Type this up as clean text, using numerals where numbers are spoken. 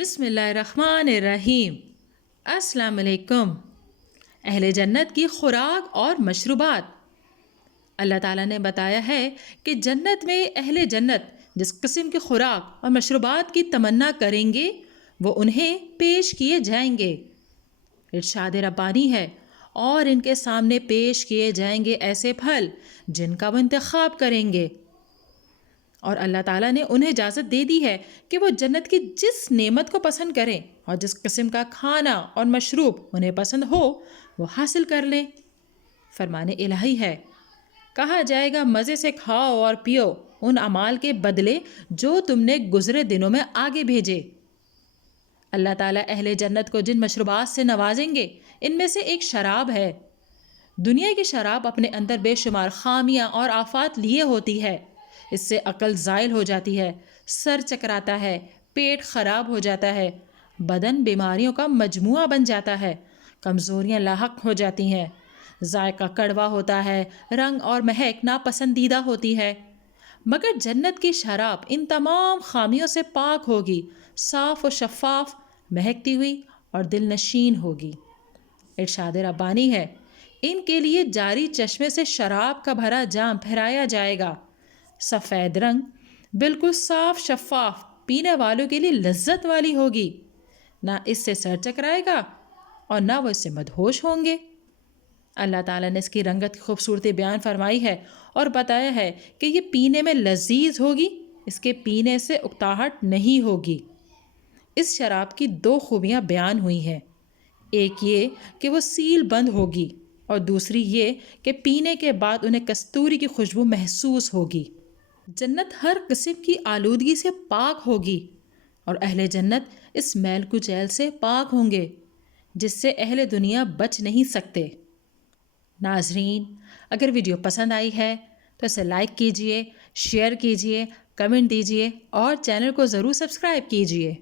بسم اللہ الرحمن الرحیم۔ السلام علیکم۔ اہل جنت کی خوراک اور مشروبات۔ اللہ تعالیٰ نے بتایا ہے کہ جنت میں اہل جنت جس قسم کی خوراک اور مشروبات کی تمنا کریں گے وہ انہیں پیش کیے جائیں گے۔ ارشاد ربانی ہے، اور ان کے سامنے پیش کیے جائیں گے ایسے پھل جن کا وہ انتخاب کریں گے۔ اور اللہ تعالیٰ نے انہیں اجازت دے دی ہے کہ وہ جنت کی جس نعمت کو پسند کریں اور جس قسم کا کھانا اور مشروب انہیں پسند ہو وہ حاصل کر لیں۔ فرمان الہی ہے، کہا جائے گا مزے سے کھاؤ اور پیو ان اعمال کے بدلے جو تم نے گزرے دنوں میں آگے بھیجے۔ اللہ تعالیٰ اہل جنت کو جن مشروبات سے نوازیں گے ان میں سے ایک شراب ہے۔ دنیا کی شراب اپنے اندر بے شمار خامیاں اور آفات لیے ہوتی ہے۔ اس سے عقل زائل ہو جاتی ہے، سر چکراتا ہے، پیٹ خراب ہو جاتا ہے، بدن بیماریوں کا مجموعہ بن جاتا ہے، کمزوریاں لاحق ہو جاتی ہیں، ذائقہ کڑوا ہوتا ہے، رنگ اور مہک ناپسندیدہ ہوتی ہے۔ مگر جنت کی شراب ان تمام خامیوں سے پاک ہوگی، صاف و شفاف، مہکتی ہوئی اور دل نشین ہوگی۔ ارشاد ربانی ہے، ان کے لیے جاری چشمے سے شراب کا بھرا جام پھرایا جائے گا، سفید رنگ، بالکل صاف شفاف، پینے والوں کے لیے لذت والی ہوگی، نہ اس سے سر چکرائے گا اور نہ وہ اس سے مدہوش ہوں گے۔ اللہ تعالیٰ نے اس کی رنگت کی خوبصورتی بیان فرمائی ہے اور بتایا ہے کہ یہ پینے میں لذیذ ہوگی، اس کے پینے سے اکتاہٹ نہیں ہوگی۔ اس شراب کی دو خوبیاں بیان ہوئی ہیں، ایک یہ کہ وہ سیل بند ہوگی اور دوسری یہ کہ پینے کے بعد انہیں کستوری کی خوشبو محسوس ہوگی۔ جنت ہر قسم کی آلودگی سے پاک ہوگی اور اہل جنت اس میل کچیل سے پاک ہوں گے جس سے اہل دنیا بچ نہیں سکتے۔ ناظرین، اگر ویڈیو پسند آئی ہے تو اسے لائک کیجئے، شیئر کیجئے، کمنٹ دیجئے اور چینل کو ضرور سبسکرائب کیجئے۔